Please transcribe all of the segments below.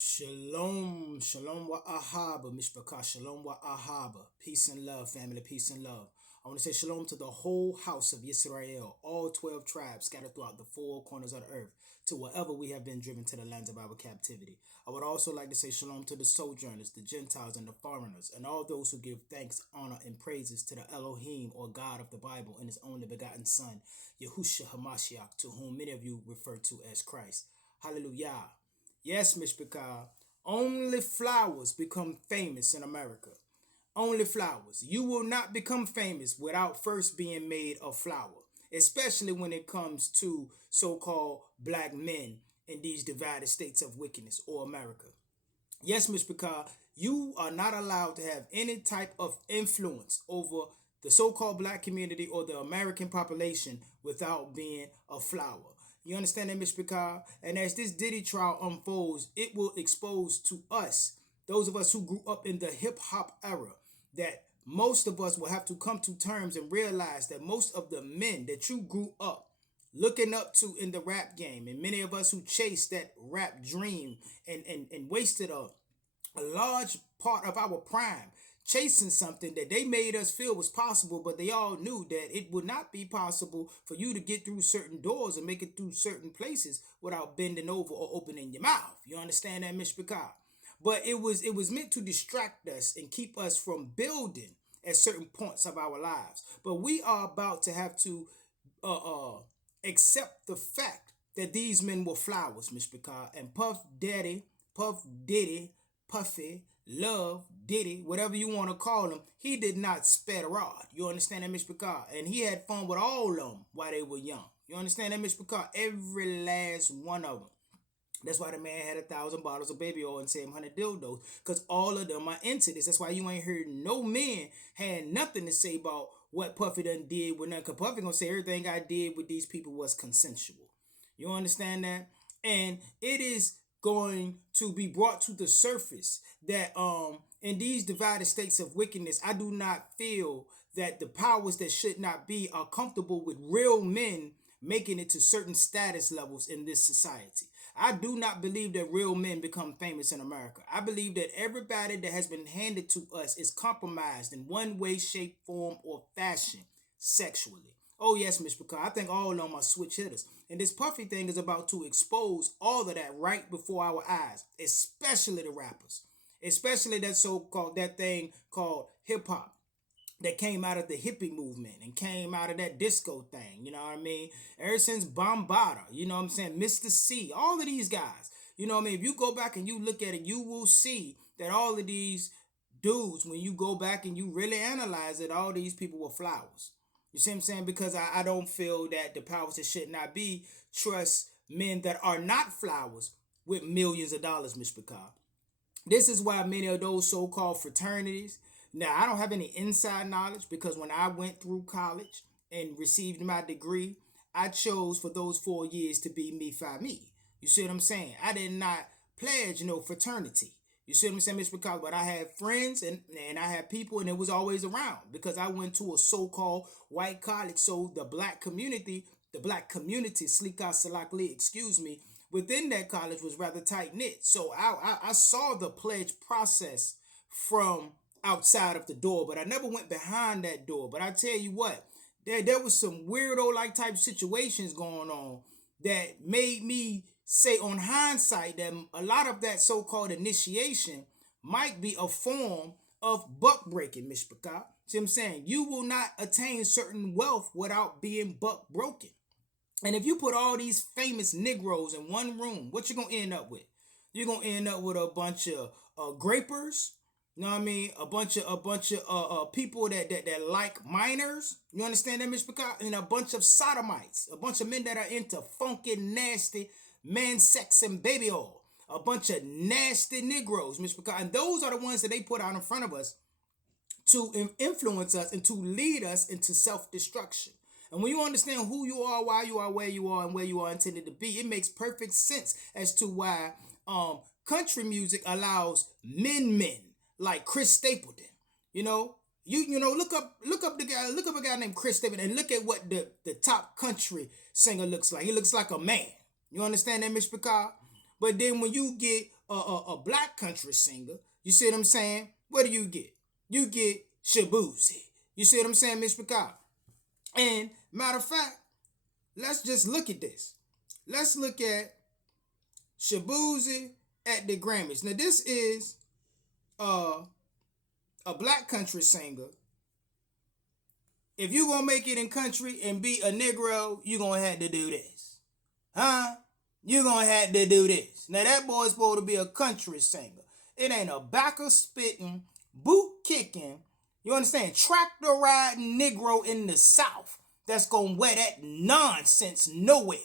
Shalom, shalom wa ahaba, mishpaka, shalom wa ahaba. Peace and love, family, peace and love. I want to say shalom to the whole house of Yisrael, all 12 tribes scattered throughout the four corners of the earth, to wherever we have been driven to the lands of our captivity. I would also like to say shalom to the sojourners, the Gentiles, and the foreigners, and all those who give thanks, honor, and praises to the Elohim, or God of the Bible, and his only begotten Son, Yahushua HaMashiach, to whom many of you refer to as Christ. Hallelujah. Yes, Mishpachah, only flowers become famous in America. Only flowers. You will not become famous without first being made a flower, especially when it comes to so-called black men in these divided states of wickedness or America. Yes, Mishpachah, you are not allowed to have any type of influence over the so-called black community or the American population without being a flower. You understand that, Mishpachah? And as this Diddy trial unfolds, it will expose to us, those of us who grew up in the hip-hop era, that most of us will have to come to terms and realize that most of the men that you grew up looking up to in the rap game, and many of us who chased that rap dream and wasted a large part of our prime chasing something that they made us feel was possible, but they all knew that it would not be possible for you to get through certain doors and make it through certain places without bending over or opening your mouth. You understand that, Mishpachah? But it was meant to distract us and keep us from building at certain points of our lives. But we are about to have to accept the fact that these men were flowers, Mishpachah, and Puff Diddy, Puffy, Love, Diddy, whatever you want to call him, he did not spare the rod. You understand that, Mishpachah? And he had fun with all of them while they were young. You understand that, Mishpachah? Every last one of them. That's why the man had 1,000 bottles of baby oil and 700 dildos, because all of them are into this. That's why you ain't heard no men had nothing to say about what Puffy done did with nothing. Because Puffy gonna say everything I did with these people was consensual. You understand that? And it is going to be brought to the surface that in these divided states of wickedness, I do not feel that the powers that should not be are comfortable with real men making it to certain status levels in this society. I do not believe that real men become famous in America. I believe that everybody that has been handed to us is compromised in one way, shape, form, or fashion sexually. Oh yes, Miss Picard. I think all of them are switch hitters. And this Puffy thing is about to expose all of that right before our eyes, especially the rappers. Especially that thing called hip hop that came out of the hippie movement and came out of that disco thing, you know what I mean? Ever since Bombada, you know what I'm saying? Mr. C, all of these guys, you know what I mean? If you go back and you look at it, you will see that all of these dudes, when you go back and you really analyze it, all these people were flowers. You see what I'm saying? Because I don't feel that the powers that should not be trust men that are not flowers with millions of dollars, Mr. Picard. This is why many of those so-called fraternities. Now, I don't have any inside knowledge because when I went through college and received my degree, I chose for those 4 years to be me fi me. You see what I'm saying? I did not pledge no fraternity. You see what I'm saying, Mr. Because but I had friends and I had people and it was always around because I went to a so-called white college. So the black community, Slika Salakli, excuse me, within that college was rather tight knit. So I saw the pledge process from outside of the door, but I never went behind that door. But I tell you what, there was some weirdo like type situations going on that made me say on hindsight that a lot of that so-called initiation might be a form of buck breaking, Mishpachah. See what I'm saying? You will not attain certain wealth without being buck broken. And if you put all these famous Negroes in one room, what you gonna end up with? You're gonna end up with a bunch of grapers. You know what I mean? A bunch of people that like minors. You understand that, Mr. Picard? And a bunch of sodomites, a bunch of men that are into funky, nasty man sex and baby oil. A bunch of nasty Negroes, Mr. Picard. And those are the ones that they put out in front of us to influence us and to lead us into self-destruction. And when you understand who you are, why you are, where you are, and where you are intended to be, it makes perfect sense as to why country music allows men like Chris Stapleton. You know, you know look up a guy named Chris Stapleton and look at what the top country singer looks like. He looks like a man. You understand that, Mr. Picard? But then when you get a black country singer, you see what I'm saying? What do you get? You get Shabuzi. You see what I'm saying, Miss Picard? And matter of fact, let's just look at this. Let's look at Shabuzi at the Grammys. Now, this is a black country singer. If you gonna make it in country and be a Negro, you gonna have to do this. Huh? You gonna have to do this. Now, that boy's supposed to be a country singer. It ain't a backer spitting, boot kicking, you understand, tractor riding Negro in the South that's gonna wear that nonsense nowhere.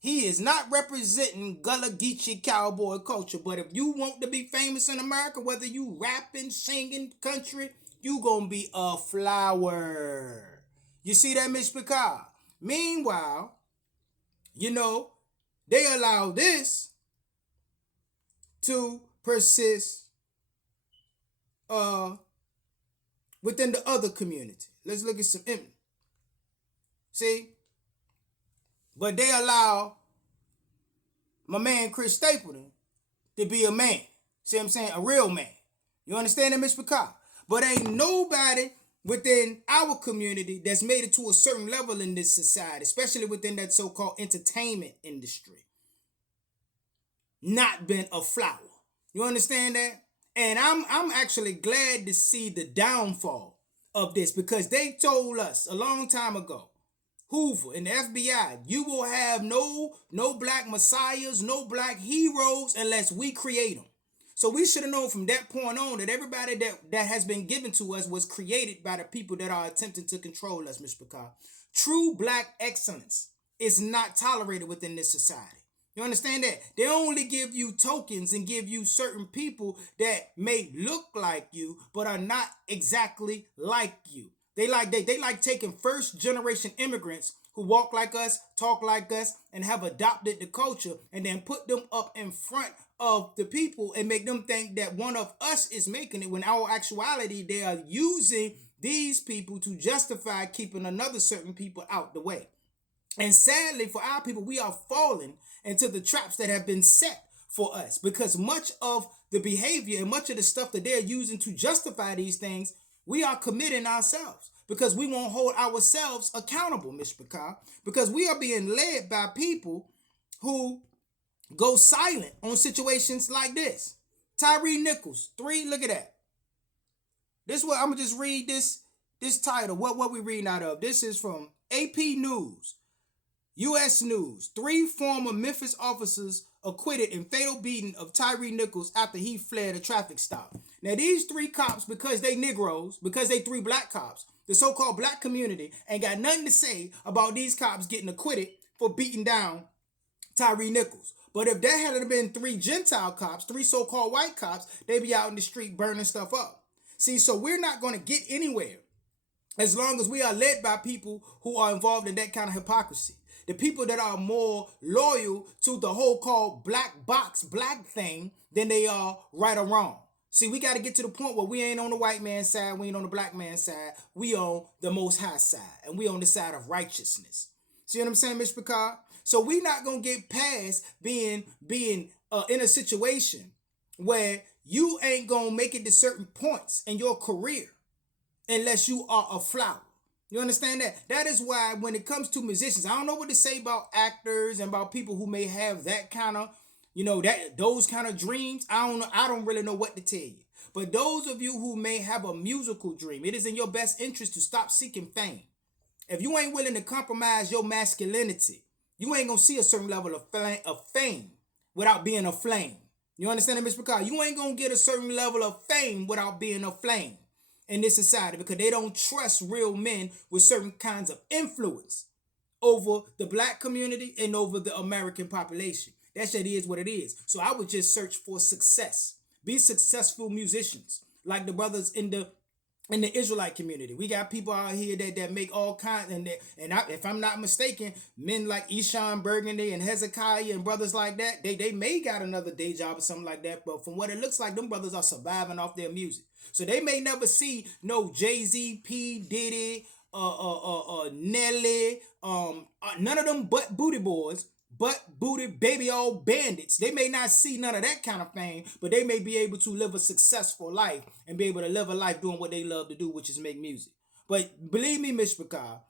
He is not representing Gullah Geechee cowboy culture. But if you want to be famous in America, whether you rapping, singing, country, you gonna be a flower. You see that, Miss Picard? Meanwhile, they allow this to persist within the other community. Let's look at some image. See? But they allow my man Chris Stapleton to be a man. See what I'm saying? A real man. You understand that, Miss Picard? But ain't nobody within our community that's made it to a certain level in this society, especially within that so-called entertainment industry, not been a flower. You understand that? And I'm actually glad to see the downfall of this, because they told us a long time ago, Hoover and the FBI, you will have no black messiahs, no black heroes unless we create them. So we should have known from that point on that everybody that has been given to us was created by the people that are attempting to control us, Mr. Picard. True black excellence is not tolerated within this society. You understand that? They only give you tokens and give you certain people that may look like you, but are not exactly like you. They like taking first generation immigrants who walk like us, talk like us, and have adopted the culture, and then put them up in front of the people and make them think that one of us is making it, when our actuality they are using these people to justify keeping another certain people out the way. And sadly for our people, we are falling into the traps that have been set for us, because much of the behavior and much of the stuff that they're using to justify these things, we are committing ourselves, because we won't hold ourselves accountable, Mr. Picard, because we are being led by people who go silent on situations like this. Tyree Nichols, 3, look at that. This what I'm gonna just read this title. What we reading out of? This is from AP News, U.S. News. 3 former Memphis officers acquitted in fatal beating of Tyree Nichols after he fled a traffic stop. Now these 3 cops, because they Negroes, because they 3 black cops, the so-called black community ain't got nothing to say about these cops getting acquitted for beating down Tyree Nichols. But if there had been 3 Gentile cops, 3 so-called white cops, they'd be out in the street burning stuff up. See, so we're not going to get anywhere as long as we are led by people who are involved in that kind of hypocrisy. The people that are more loyal to the whole called black box, black thing, than they are right or wrong. See, we got to get to the point where we ain't on the white man's side, we ain't on the black man's side, we on the Most High side, and we on the side of righteousness. See what I'm saying, Mr. Picard? So we're not going to get past being in a situation where you ain't going to make it to certain points in your career unless you are a flower. You understand that? That is why when it comes to musicians, I don't know what to say about actors and about people who may have that kind of, those kind of dreams. I don't really know what to tell you. But those of you who may have a musical dream, it is in your best interest to stop seeking fame. If you ain't willing to compromise your masculinity, you ain't gonna see a certain level of fame without being a flame. You understand that, Mr. Picard? You ain't gonna get a certain level of fame without being a flame in this society, because they don't trust real men with certain kinds of influence over the black community and over the American population. That shit is what it is. So I would just search for success. Be successful musicians like the brothers in the Israelite community. We got people out here that make all kinds, if I'm not mistaken, men like Eshawn Burgundy and Hezekiah and brothers like that, they may got another day job or something like that, but from what it looks like, them brothers are surviving off their music. So they may never see no Jay-Z, P. Diddy, Nelly, none of them but booty boys butt booted baby old bandits. They may not see none of that kind of fame, but they may be able to live a successful life and be able to live a life doing what they love to do, which is make music. But believe me, Miss Picard,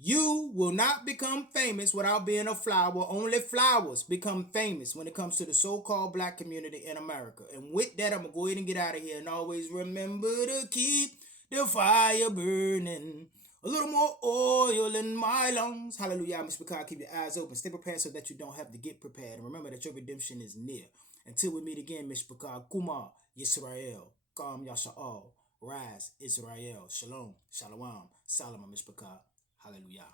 you will not become famous without being a flower. Only flowers become famous when it comes to the so-called black community in America. And with that, I'm going to go ahead and get out of here. And always remember to keep the fire burning. A little more oil in my lungs. Hallelujah, Miss Picard. Keep your eyes open. Stay prepared so that you don't have to get prepared. And remember that your redemption is near. Until we meet again, Miss Picard. Kuma Yisrael. Kam Yasha'al. Rise, Israel. Shalom. Shalom. Salama, Miss Picard. Hallelujah.